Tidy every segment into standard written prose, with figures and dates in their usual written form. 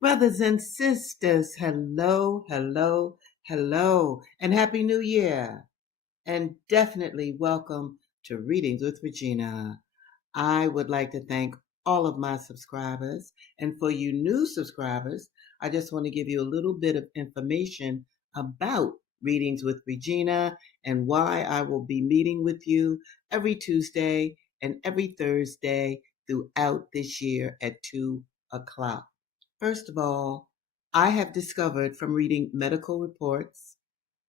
Brothers and sisters, hello, hello, hello, and Happy New Year. And definitely welcome to Readings with Regina. I would like to thank all of my subscribers. And for you new subscribers, I just want to give you a little bit of information about Readings with Regina and why I will be meeting with you every Tuesday and every Thursday throughout this year at 2 o'clock. First of all, I have discovered from reading medical reports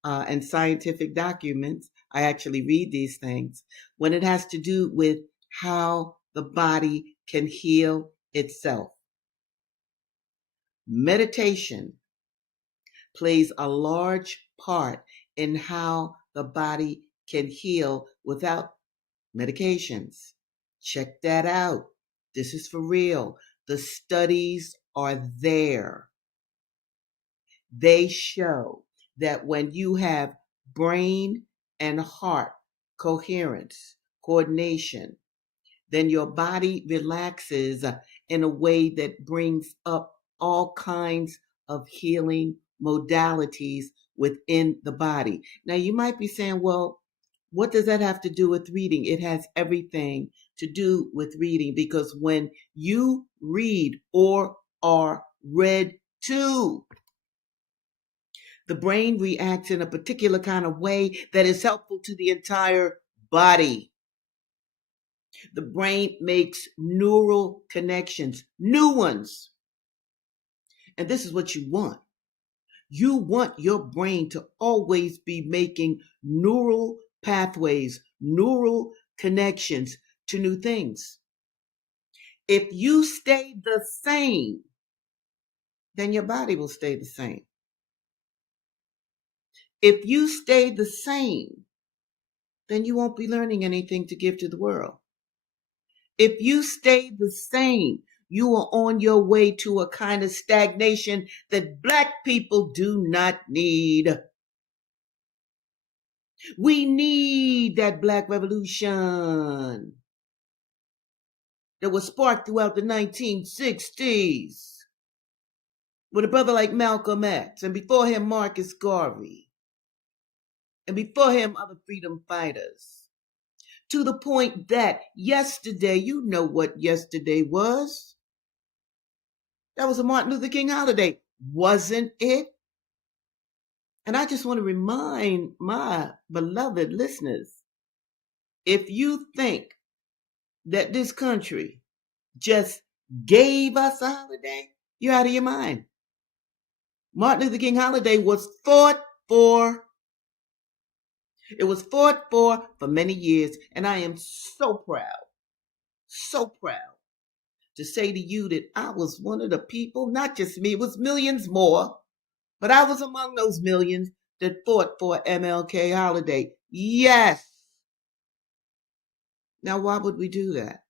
and scientific documents, I actually read these things, when it has to do with how the body can heal itself. Meditation plays a large part in how the body can heal without medications. Check that out. This is for real. The studies are there. They show that when you have brain and heart coherence, coordination, then your body relaxes in a way that brings up all kinds of healing modalities within the body. Now, you might be saying, well, what does that have to do with reading? It has everything to do with reading because when you read or are read to, the brain reacts in a particular kind of way that is helpful to the entire body. The brain makes neural connections, new ones. And this is what you want. You want your brain to always be making neural pathways, neural connections to new things. If you stay the same, then your body will stay the same. If you stay the same, then you won't be learning anything to give to the world. If you stay the same, you are on your way to a kind of stagnation that Black people do not need. We need that Black revolution that was sparked throughout the 1960s with a brother like Malcolm X, and before him, Marcus Garvey, and before him, other freedom fighters. To the point that yesterday, you know what yesterday was. That was a Martin Luther King holiday, wasn't it? And I just want to remind my beloved listeners, if you think that this country just gave us a holiday, you're out of your mind. Martin Luther King holiday was fought for. It was fought for many years, and I am so proud to say to you that I was one of the people, not just me, it was millions more, but I was among those millions that fought for MLK holiday. Yes. Now, why would we do that?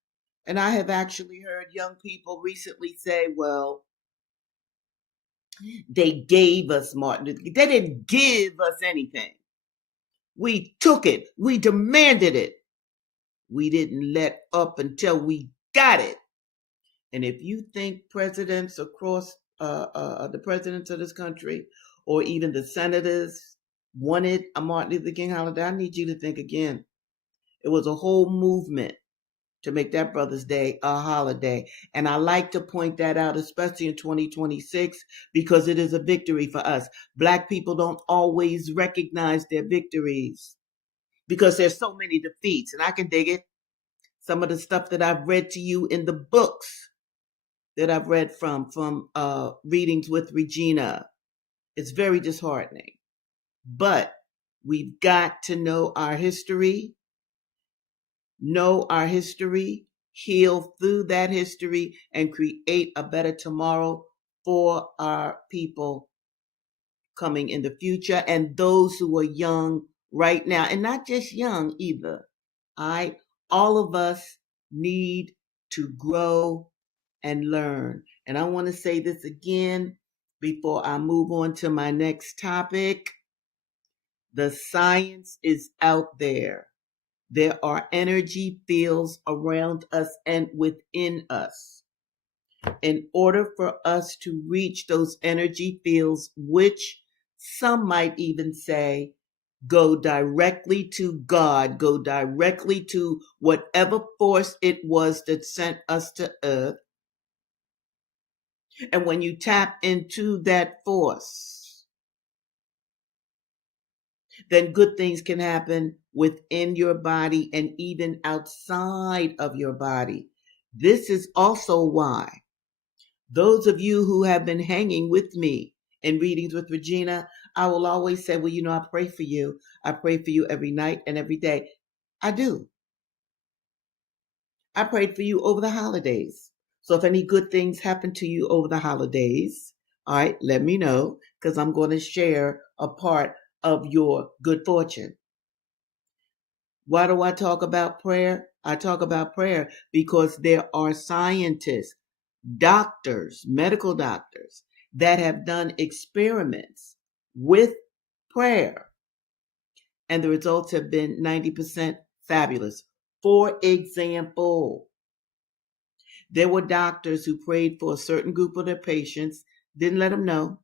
And I have actually heard young people recently say, well, they gave us Martin Luther King. They didn't give us anything. We took it. We demanded it. We didn't let up until we got it. And if you think presidents across the presidents of this country or even the senators wanted a Martin Luther King holiday, I need you to think again. It was a whole movement to make that Brother's Day a holiday. And I like to point that out, especially in 2026, because it is a victory for us. Black people don't always recognize their victories because there's so many defeats. And I can dig it. Some of the stuff that I've read to you in the books that I've read from Readings with Regina, it's very disheartening. But we've got to know our history, heal through that history, and create a better tomorrow for our people coming in the future and those who are young right now, and not just young either. All of us need to grow and learn. And I want to say this again before I move on to my next topic. The science is out there. There are energy fields around us and within us. in order for us to reach those energy fields, which some might even say go directly to God, go directly to whatever force it was that sent us to earth. And when you tap into that force, then good things can happen within your body and even outside of your body. This is also why those of you who have been hanging with me in Readings with Regina, I will always say, well, I pray for you. I pray for you every night and every day. I do. I prayed for you over the holidays. So if any good things happen to you over the holidays, all right, let me know, because I'm going to share a part of your good fortune. Why do I talk about prayer? I talk about prayer because there are scientists, doctors, medical doctors that have done experiments with prayer, and the results have been 90% fabulous. For example, there were doctors who prayed for a certain group of their patients, didn't let them know,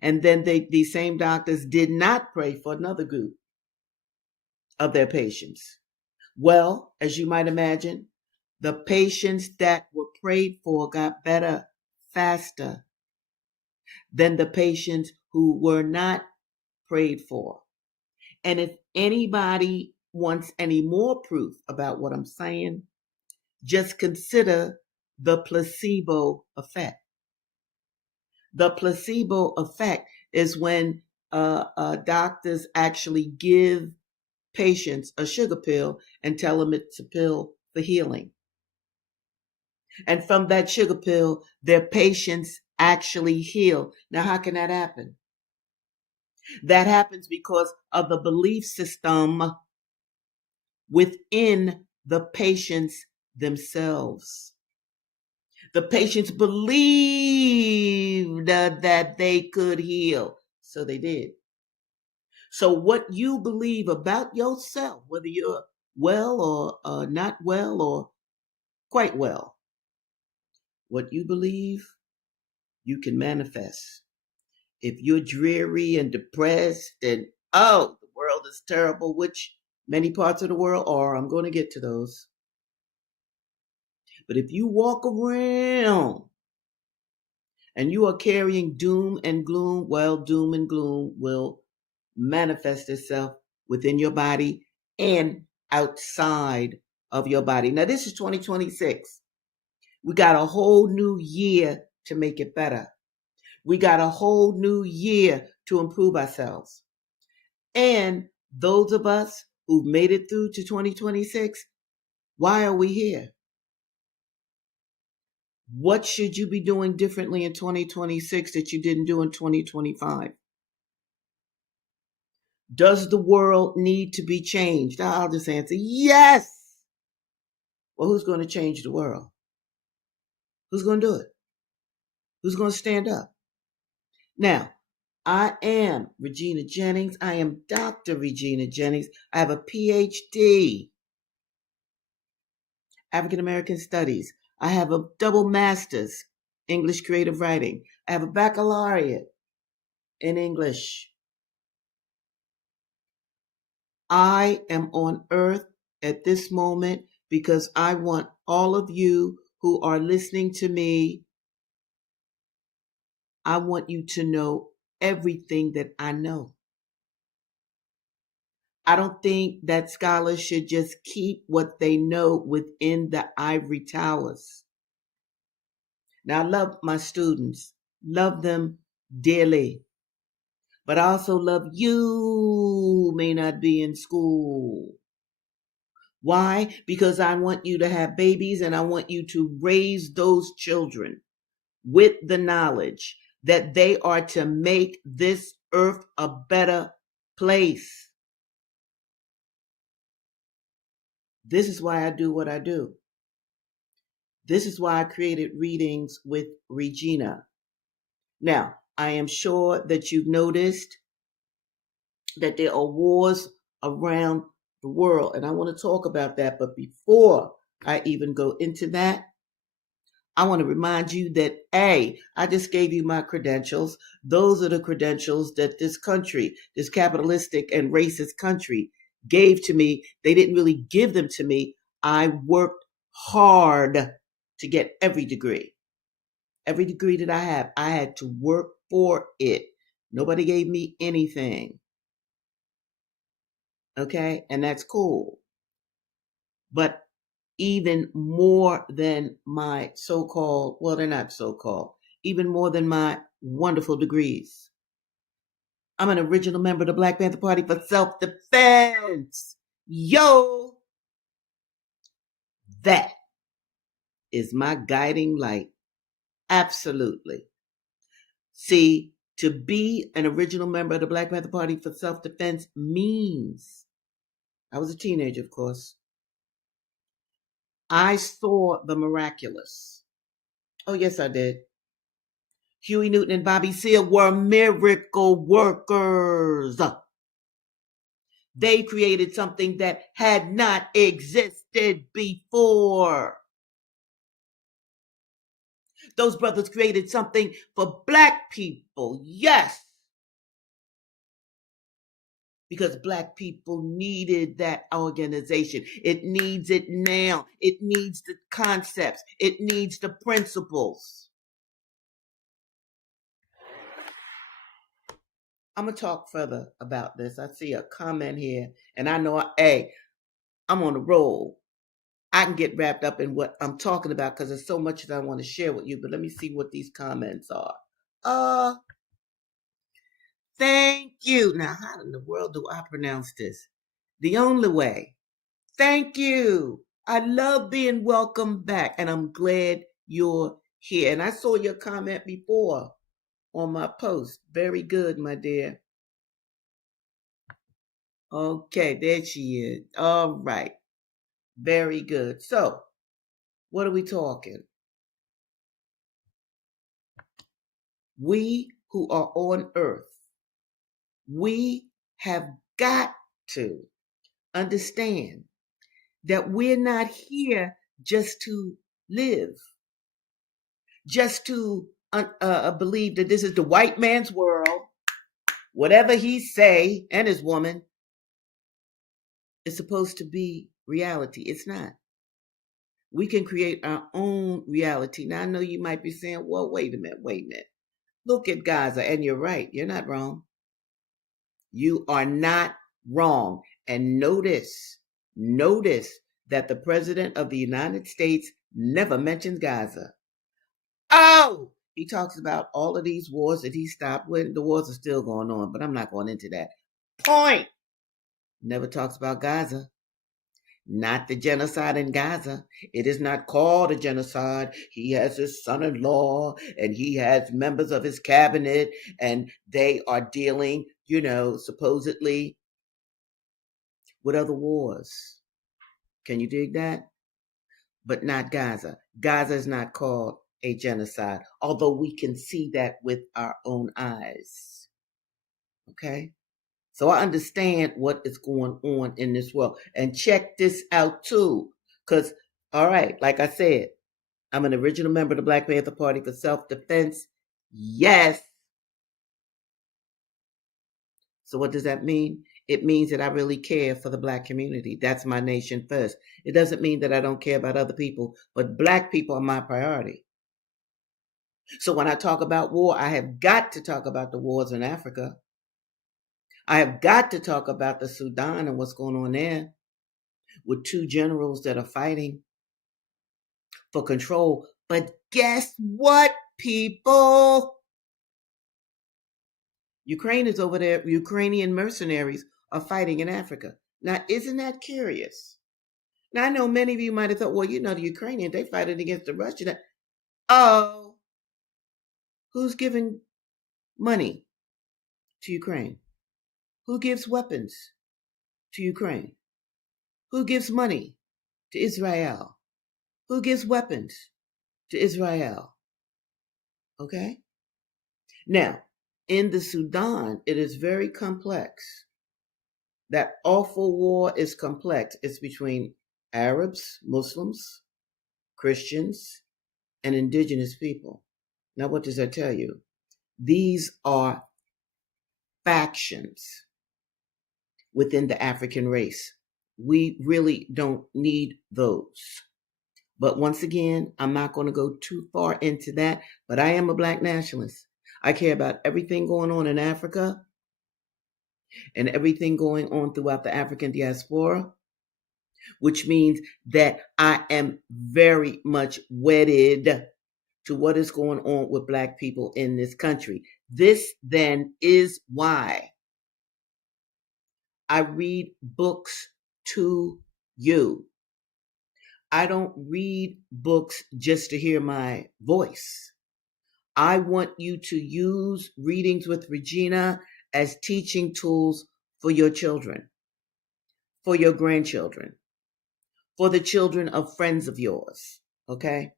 and then these same doctors did not pray for another group of their patients. Well, as you might imagine, the patients that were prayed for got better faster than the patients who were not prayed for. And if anybody wants any more proof about what I'm saying, just consider the placebo effect. The placebo effect is when doctors actually give patients a sugar pill and tell them it's a pill for healing. And from that sugar pill, their patients actually heal. Now, how can that happen? That happens because of the belief system within the patients themselves. The patients believed that they could heal, so they did. So what you believe about yourself, whether you're well or not well or quite well, what you believe, you can manifest. If you're dreary and depressed and, oh, the world is terrible, which many parts of the world are, I'm going to get to those. But if you walk around and you are carrying doom and gloom, well, doom and gloom will manifest itself within your body and outside of your body. Now, this is 2026. We got a whole new year to make it better. We got a whole new year to improve ourselves. And those of us who've made it through to 2026, why are we here? What should you be doing differently in 2026 that you didn't do in 2025? Does the world need to be changed? I'll just answer yes. Well, who's going to change the world? Who's going to do it? Who's going to stand up? Now, I am Regina Jennings. I am Dr. Regina Jennings. I have a PhD, African American Studies. I have a double master's, English creative writing. I have a baccalaureate in English. I am on earth at this moment because I want all of you who are listening to me, I want you to know everything that I know. I don't think that scholars should just keep what they know within the ivory towers. Now, I love my students, love them dearly, but I also love you who may not be in school. Why? Because I want you to have babies and I want you to raise those children with the knowledge that they are to make this earth a better place. This is why I do what I do. This is why I created Readings with Regina. Now, I am sure that you've noticed that there are wars around the world, and I want to talk about that. But before I even go into that, I want to remind you that, A, I just gave you my credentials. Those are the credentials that this country, this capitalistic and racist country, gave to me. They didn't really give them to me. I worked hard to get every degree. Every degree that I have, I had to work for it. Nobody gave me anything. Okay? And that's cool. But even more than my so called, well, they're not so called, even more than my wonderful degrees, I'm an original member of the Black Panther Party for self defense. Yo, that is my guiding light. Absolutely. See, to be an original member of the Black Panther Party for self defense means, I was a teenager, of course, I saw the miraculous. Oh, yes, I did. Huey Newton and Bobby Seale were miracle workers. They created something that had not existed before. Those brothers created something for Black people, yes, because Black people needed that organization. It needs it now. It needs the concepts. It needs the principles. I'm going to talk further about this. I see a comment here, and I know, hey, I'm on a roll. I can get wrapped up in what I'm talking about because there's so much that I want to share with you, but let me see what these comments are. Thank you. Now, how in the world do I pronounce this? The only way. Thank you. I love being welcome back, and I'm glad you're here. And I saw your comment before on my post. Very good, my dear. Okay, there she is. All right. Very good. So, what are we talking? We who are on earth, we have got to understand that we're not here just to live, just to believe that this is the white man's world, whatever he say, and his woman is supposed to be reality. It's not. We can create our own reality. Now, I know you might be saying, well, wait a minute. Look at Gaza, and you're right. You're not wrong. You are not wrong. And notice that the President of the United States never mentions Gaza. Oh, he talks about all of these wars that he stopped when the wars are still going on, but I'm not going into that. Point. Never talks about Gaza. Not the genocide in Gaza. It is not called a genocide. He has his son-in-law and he has members of his cabinet and they are dealing, supposedly with other wars. Can you dig that? But not Gaza. Gaza is not called a genocide, although we can see that with our own eyes. Okay? So I understand what is going on in this world. And check this out too. Because, all right, like I said, I'm an original member of the Black Panther Party for self-defense. Yes. So what does that mean? It means that I really care for the Black community. That's my nation first. It doesn't mean that I don't care about other people, but Black people are my priority. So when I talk about war, I have got to talk about the wars in Africa. I have got to talk about the Sudan and what's going on there with two generals that are fighting for control. But guess what, people? Ukraine is over there. Ukrainian mercenaries are fighting in Africa. Now, isn't that curious? Now, I know many of you might have thought, well, the Ukrainians, they fighting against the Russians. Oh, who's giving money to Ukraine? Who gives weapons to Ukraine? Who gives money to Israel? Who gives weapons to Israel? Okay? Now, in the Sudan, it is very complex. That awful war is complex. It's between Arabs, Muslims, Christians, and indigenous people. Now, what does that tell you? These are factions within the African race. We really don't need those. But once again, I'm not going to go too far into that, but I am a Black nationalist. I care about everything going on in Africa and everything going on throughout the African diaspora, which means that I am very much wedded to what is going on with Black people in this country. This then is why I read books to you. I don't read books just to hear my voice. I want you to use Readings with Regina as teaching tools for your children, for your grandchildren, for the children of friends of yours. Okay?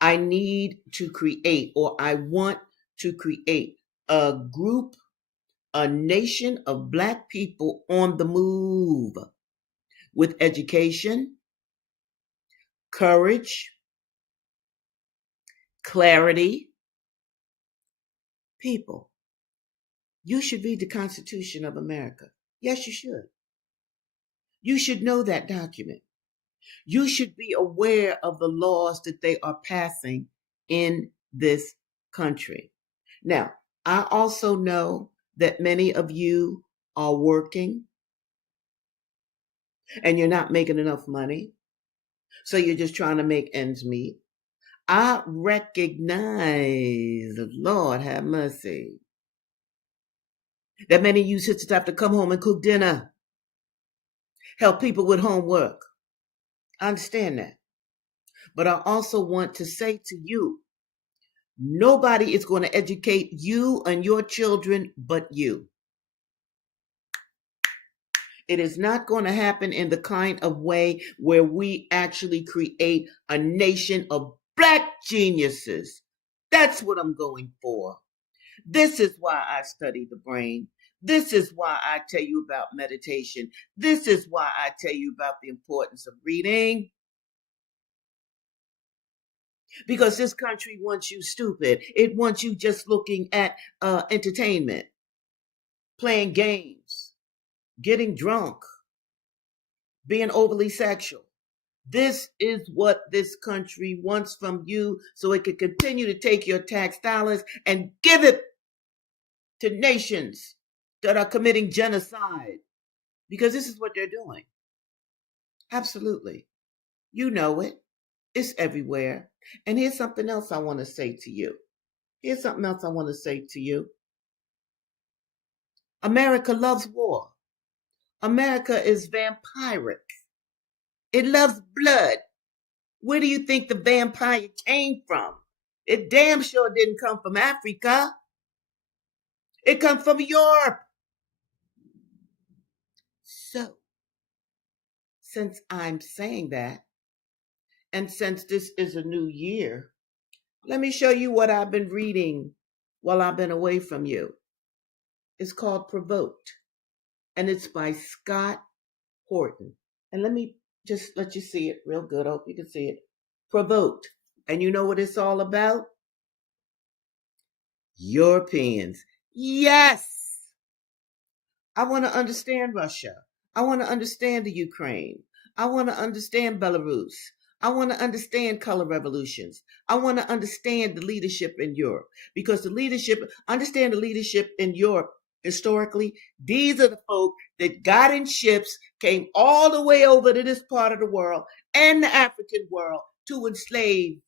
I need to create, or I want to create a group, a nation of Black people on the move with education, courage, clarity. People, you should read the Constitution of America. Yes, you should. You should know that document. You should be aware of the laws that they are passing in this country. Now, I also know that many of you are working and you're not making enough money. So you're just trying to make ends meet. I recognize, Lord have mercy, that many of you sisters have to come home and cook dinner, help people with homework. I understand that. But I also want to say to you, nobody is going to educate you and your children but you. It is not going to happen in the kind of way where we actually create a nation of Black geniuses. That's what I'm going for. This is why I study the brain. This is why I tell you about meditation. This is why I tell you about the importance of reading. Because this country wants you stupid. It wants you just looking at entertainment, playing games, getting drunk, being overly sexual. This is what this country wants from you so it can continue to take your tax dollars and give it to nations that are committing genocide. Because this is what they're doing. Absolutely. You know it. It's everywhere. And here's something else I want to say to you. Here's something else I want to say to you. America loves war. America is vampiric. It loves blood. Where do you think the vampire came from? It damn sure didn't come from Africa. It comes from Europe. So, since I'm saying that, and since this is a new year, let me show you what I've been reading while I've been away from you. It's called Provoked, and it's by Scott Horton. And let me just let you see it real good. I hope you can see it. Provoked. And you know what it's all about? Europeans. Yes! I want to understand Russia. I want to understand the Ukraine. I want to understand Belarus. I want to understand color revolutions. I want to understand the leadership in Europe because understand the leadership in Europe historically. These are the folk that got in ships, came all the way over to this part of the world and the African world to enslave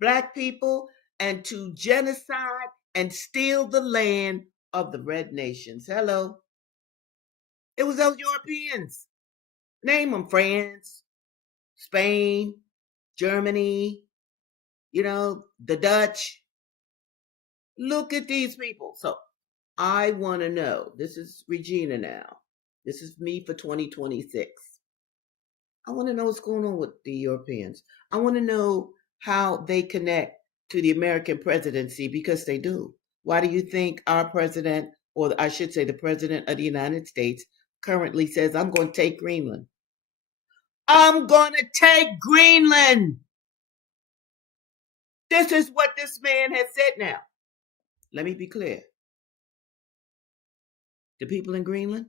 Black people and to genocide and steal the land of the red nations. Hello. It was those Europeans. Name them: France, Spain, Germany, the Dutch. Look at these people. So I want to know. This is Regina now. This is me for 2026. I want to know what's going on with the Europeans. I want to know how they connect to the American presidency because they do. Why do you think our president, or I should say the president of the United States, currently says, I'm going to take Greenland? I'm going to take Greenland. This is what this man has said now. Let me be clear. The people in Greenland,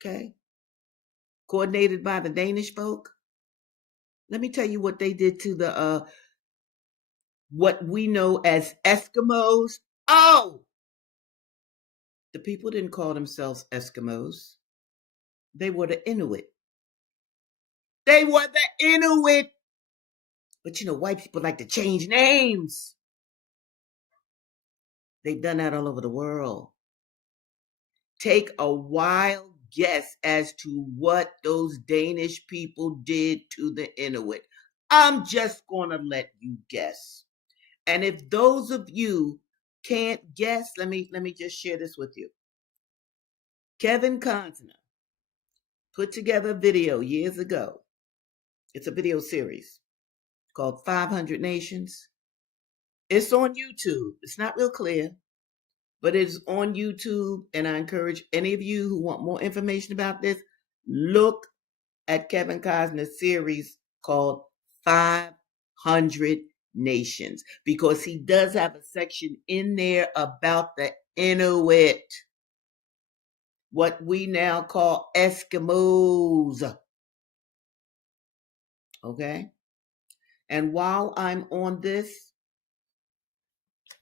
okay, coordinated by the Danish folk. Let me tell you what they did to the what we know as Eskimos. Oh, the people didn't call themselves Eskimos. They were the Inuit. They were the Inuit. But you know, white people like to change names. They've done that all over the world. Take a wild guess as to what those Danish people did to the Inuit. I'm just going to let you guess. And if those of you can't guess, let me just share this with you. Kevin Costner put together a video years ago. It's a video series called 500 Nations. It's on YouTube. It's not real clear, but it's on YouTube. And I encourage any of you who want more information about this, look at Kevin Costner's series called 500 Nations, because he does have a section in there about the Inuit, what we now call Eskimos. Okay? And while I'm on this,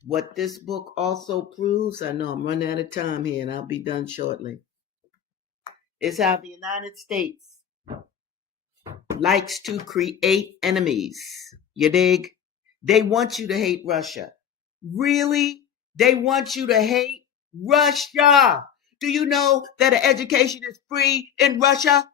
what this book also proves, I know I'm running out of time here and I'll be done shortly, is how the United States likes to create enemies. You dig? They want you to hate Russia. Really? They want you to hate Russia. Do you know that education is free in Russia?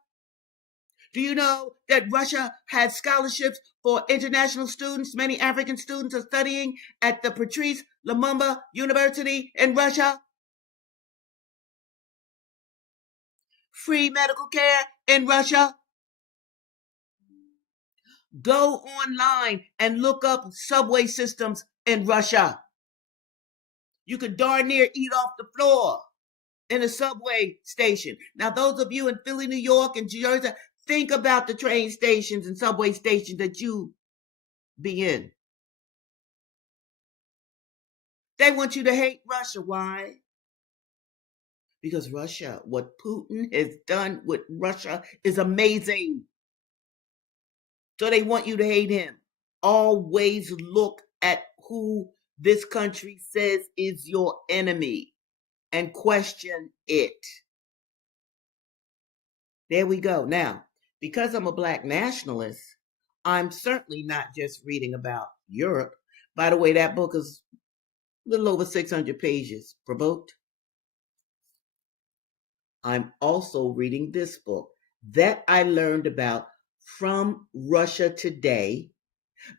Do you know that Russia has scholarships for international students? Many African students are studying at the Patrice Lumumba University in Russia. Free medical care in Russia. Go online and look up subway systems in Russia. You could darn near eat off the floor in a subway station. Now, those of you in Philly, New York, and Jersey, think about the train stations and subway stations that you be in. They want you to hate Russia. Why? Because Russia, what Putin has done with Russia is amazing. So they want you to hate him. Always look at who this country says is your enemy and question it. There we go. Now, because I'm a black nationalist, I'm certainly not just reading about Europe. By the way, that book is a little over 600 pages. Provoked? I'm also reading this book that I learned about from Russia Today,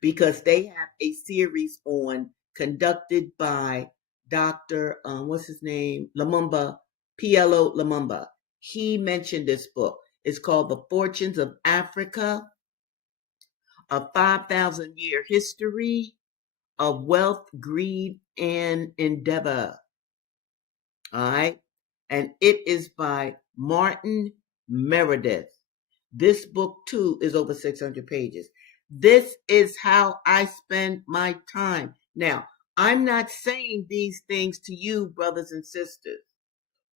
because they have a series on conducted by Dr. What's his name? Lumumba, PLO Lumumba. He mentioned this book. It's called The Fortunes of Africa, a 5,000-year history of wealth, greed, and endeavor. All right. And it is by Martin Meredith. This book, too, is over 600 pages. This is how I spend my time. Now, I'm not saying these things to you, brothers and sisters,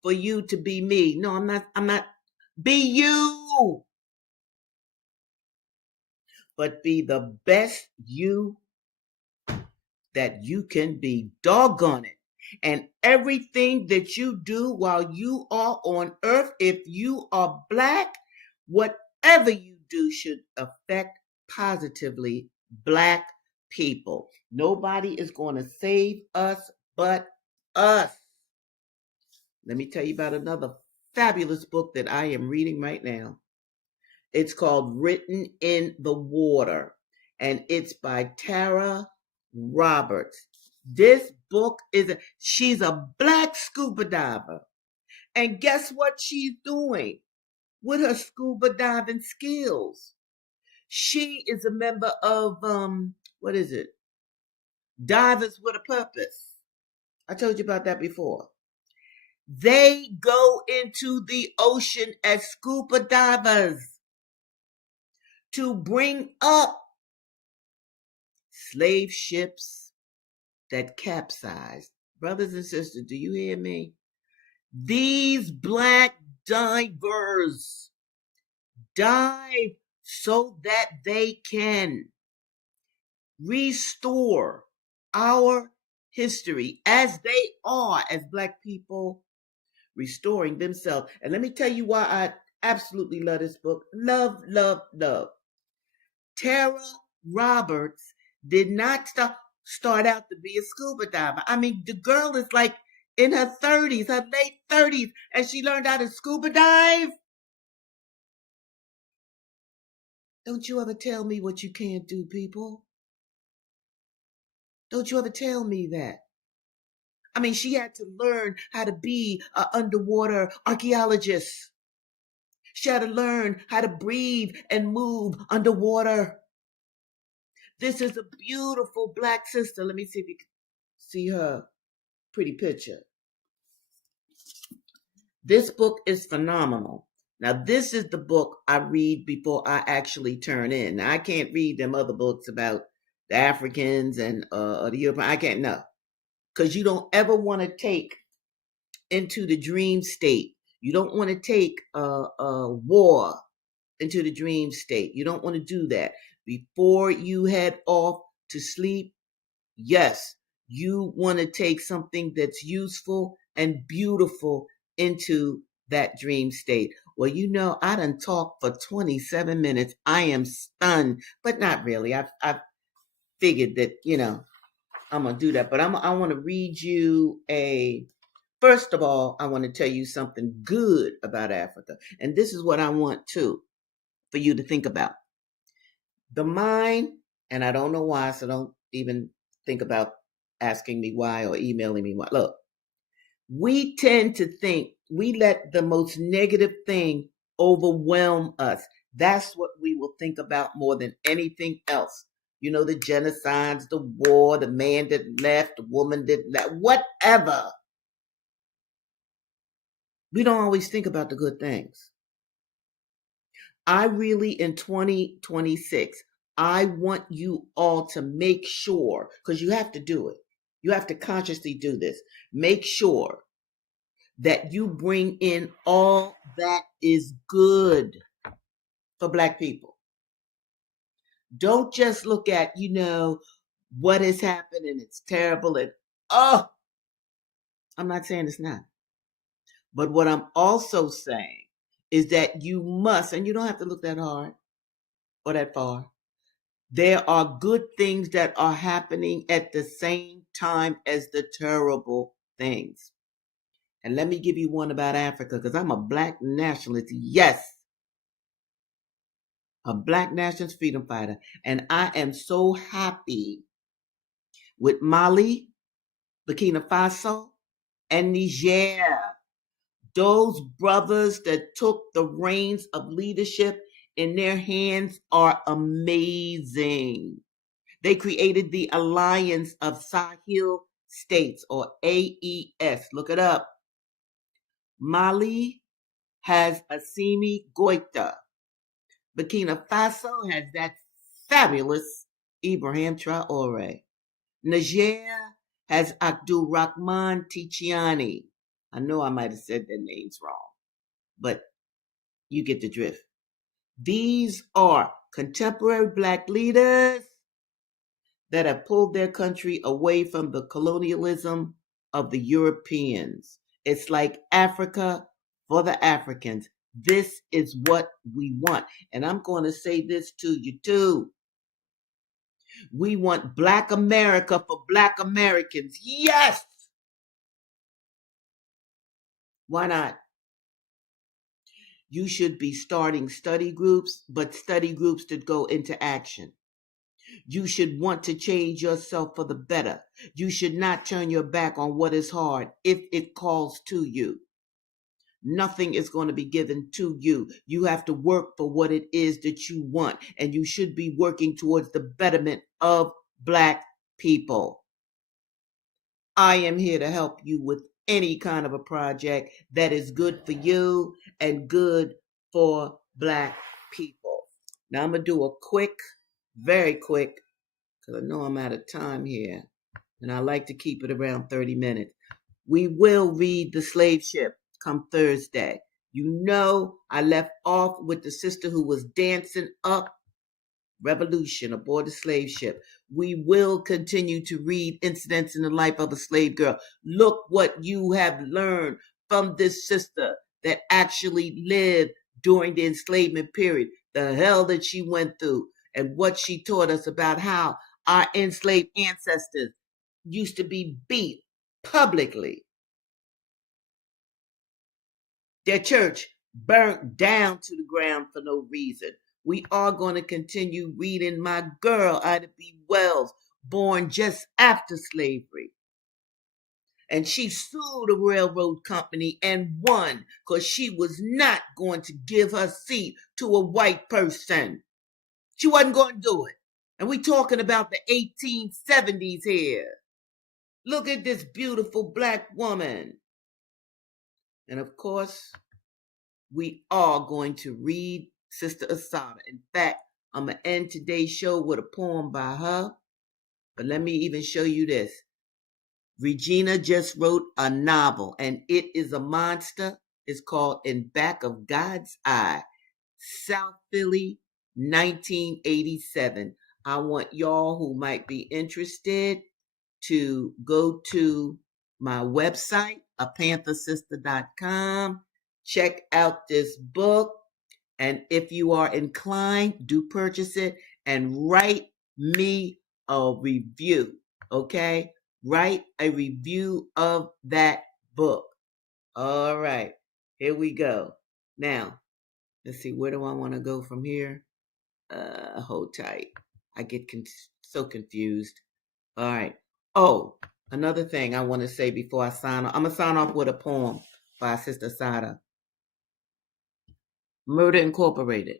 for you to be me. No, I'm not. Be you. But be the best you that you can be. Doggone it. And everything that you do while you are on earth, if you are black, whatever you do should affect positively black people. Nobody is going to save us but us. Let me tell you about another fabulous book that I am reading right now. It's called Written in the Water, and it's by Tara Roberts. This book she's a black scuba diver. And guess what she's doing with her scuba diving skills? She is a member of, what is it? Divers with a Purpose. I told you about that before. They go into the ocean as scuba divers to bring up slave ships that capsized. Brothers and sisters, do you hear me? These black divers dive so that they can restore our history as they are, as black people restoring themselves. And let me tell you why I absolutely love this book. Love, love, love. Tara Roberts did not start out to be a scuba diver. I mean, the girl is like in her 30s, her late 30s, and she learned how to scuba dive. Don't you ever tell me what you can't do, people. Don't you ever tell me that. I mean, she had to learn how to be an underwater archaeologist. She had to learn how to breathe and move underwater. This is a beautiful black sister. Let me see if you can see her pretty picture. This book is phenomenal. Now, this is the book I read before I actually turn in. Now, I can't read them other books about the Africans and the Europeans. I can't, no. Because you don't ever want to take into the dream state. You don't want to take war into the dream state. You don't want to do that. Before you head off to sleep, yes, you want to take something that's useful and beautiful into that dream state. Well, you know, I done talked for 27 minutes. I am stunned, but not really. I've figured that, you know, I'm going to do that. But I want to read you first of all, I want to tell you something good about Africa. And this is what I want too, for you to think about. The mind, and I don't know why, so don't even think about asking me why or emailing me why. Look, we tend to think we let the most negative thing overwhelm us. That's what we will think about more than anything else. You know, the genocides, the war, the man that left, the woman that left, whatever. We don't always think about the good things. I really, in 2026, I want you all to make sure, because you have to do it. You have to consciously do this. Make sure that you bring in all that is good for Black people. Don't just look at, you know, what has happened and it's terrible and, oh, I'm not saying it's not. But what I'm also saying is that you must, and you don't have to look that hard or that far. There are good things that are happening at the same time as the terrible things. And let me give you one about Africa, because I'm a Black nationalist. Yes, a Black nationalist freedom fighter. And I am so happy with Mali, Burkina Faso, and Niger. Those brothers that took the reins of leadership in their hands are amazing. They created the Alliance of Sahel States, or AES. Look it up. Mali has Assimi Goita. Burkina Faso has that fabulous Ibrahim Traore. Niger has Abdul Rahman Tichiani. I know I might have said their names wrong, but you get the drift. These are contemporary Black leaders that have pulled their country away from the colonialism of the Europeans. It's like Africa for the Africans. This is what we want. And I'm going to say this to you too. We want Black America for Black Americans. Yes! Why not? You should be starting study groups, but study groups that go into action. You should want to change yourself for the better. You should not turn your back on what is hard if it calls to you. Nothing is going to be given to you. You have to work for what it is that you want, and you should be working towards the betterment of Black people. I am here to help you with any kind of a project that is good for you and good for Black people. Now I'm going to do a quick, very quick because I know I'm out of time here, and I like to keep it around 30 minutes. We will read The Slave Ship come Thursday. You know, I left off with the sister who was dancing up revolution aboard the slave ship. We will continue to read Incidents in the Life of a Slave Girl. Look what you have learned from this sister that actually lived during the enslavement period, the hell that she went through, and what she taught us about how our enslaved ancestors used to be beat publicly, their church burnt down to the ground for no reason. We are going to continue reading my girl, Ida B. Wells, born just after slavery. And she sued a railroad company and won because she was not going to give her seat to a white person. She wasn't going to do it. And we talking about the 1870s here. Look at this beautiful black woman. And of course, we are going to read Sister Asada. In fact, I'm going to end today's show with a poem by her. But let me even show you this. Regina just wrote a novel, and it is a monster. It's called In Back of God's Eye, South Philly, 1987. I want y'all who might be interested to go to my website, apanthersister.com. Check out this book. And if you are inclined, do purchase it and write me a review. Okay? Write a review of that book. All right. Here we go. Now, let's see. Where do I want to go from here? Hold tight. I get so confused. All right. Oh, another thing I want to say before I sign off. I'm going to sign off with a poem by Sister Sada. Murder Incorporated.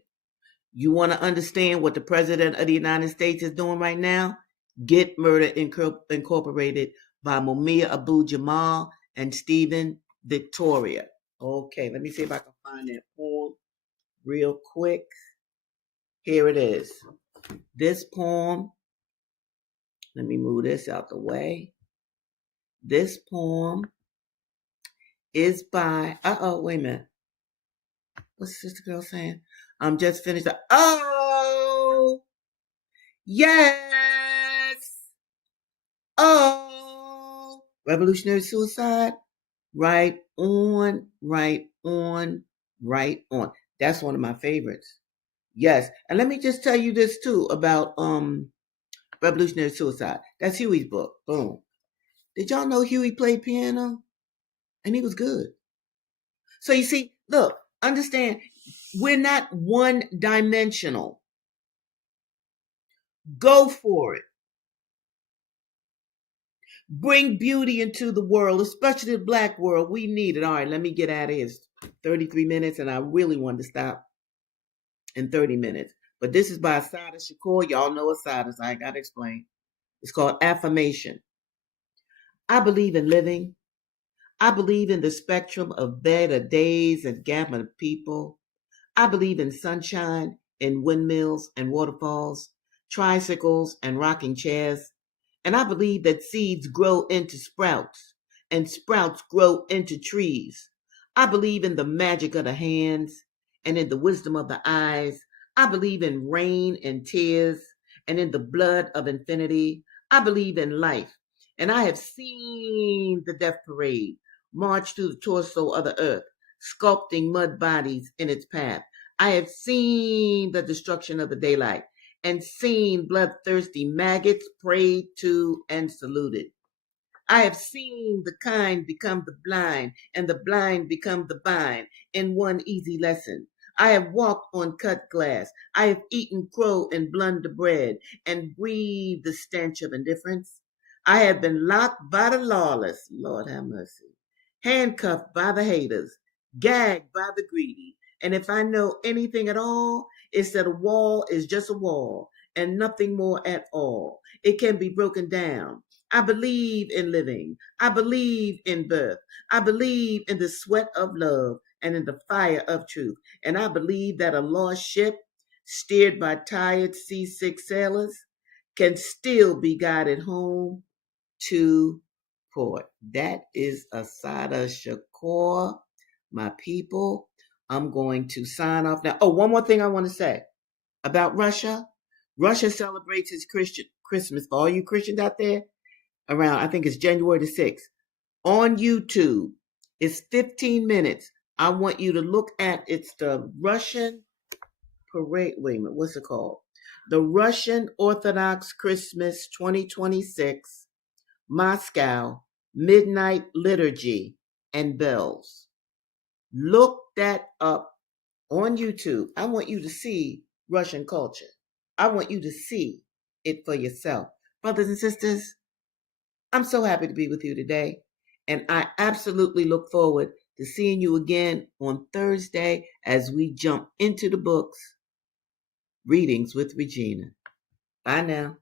You want to understand what the President of the United States is doing right now? Get Murder Incorporated by Mumia Abu-Jamal and Stephen Victoria. Okay, let me see if I can find that poem real quick. Here it is. This poem, let me move this out the way. This poem is by, wait a minute. What's Sister Girl saying? I'm just finished. Oh, yes. Oh, revolutionary suicide. Right on, right on, right on. That's one of my favorites. Yes. And let me just tell you this too about revolutionary suicide. That's Huey's book. Boom. Did y'all know Huey played piano? And he was good. So you see, look, understand, we're not one dimensional. Go for it. Bring beauty into the world, especially the black world. We need it. All right, let me get out of here. It's 33 minutes, and I really wanted to stop in 30 minutes. But this is by Asada Shakur. Y'all know Asada, so I got to explain. It's called Affirmation. I believe in living. I believe in the spectrum of better days and gamut of people. I believe in sunshine, in windmills and waterfalls, tricycles and rocking chairs. And I believe that seeds grow into sprouts and sprouts grow into trees. I believe in the magic of the hands and in the wisdom of the eyes. I believe in rain and tears and in the blood of infinity. I believe in life. And I have seen the death parade march through the torso of the earth, sculpting mud bodies in its path. I have seen the destruction of the daylight and seen bloodthirsty maggots prayed to and saluted. I have seen the kind become the blind and the blind become the vine in one easy lesson. I have walked on cut glass. I have eaten crow and blunder bread and breathed the stench of indifference. I have been locked by the lawless, Lord have mercy, handcuffed by the haters, gagged by the greedy. And if I know anything at all, it's that a wall is just a wall and nothing more at all. It can be broken down. I believe in living. I believe in birth. I believe in the sweat of love and in the fire of truth. And I believe that a lost ship, steered by tired seasick sailors, can still be guided home to port. That is Asada Shakur, my people. I'm going to sign off now. Oh, one more thing I want to say about Russia. Russia celebrates its Christian Christmas for all you Christians out there around, I think it's January the 6th. On YouTube, it's 15 minutes. I want you to look at it's the Russian parade. Wait a minute, what's it called? The Russian Orthodox Christmas 2026 Moscow Midnight Liturgy and Bells. Look that up on YouTube. I want you to see Russian culture. I want you to see it for yourself. Brothers and sisters, I'm so happy to be with you today. And I absolutely look forward to seeing you again on Thursday as we jump into the books. Readings with Regina. Bye now.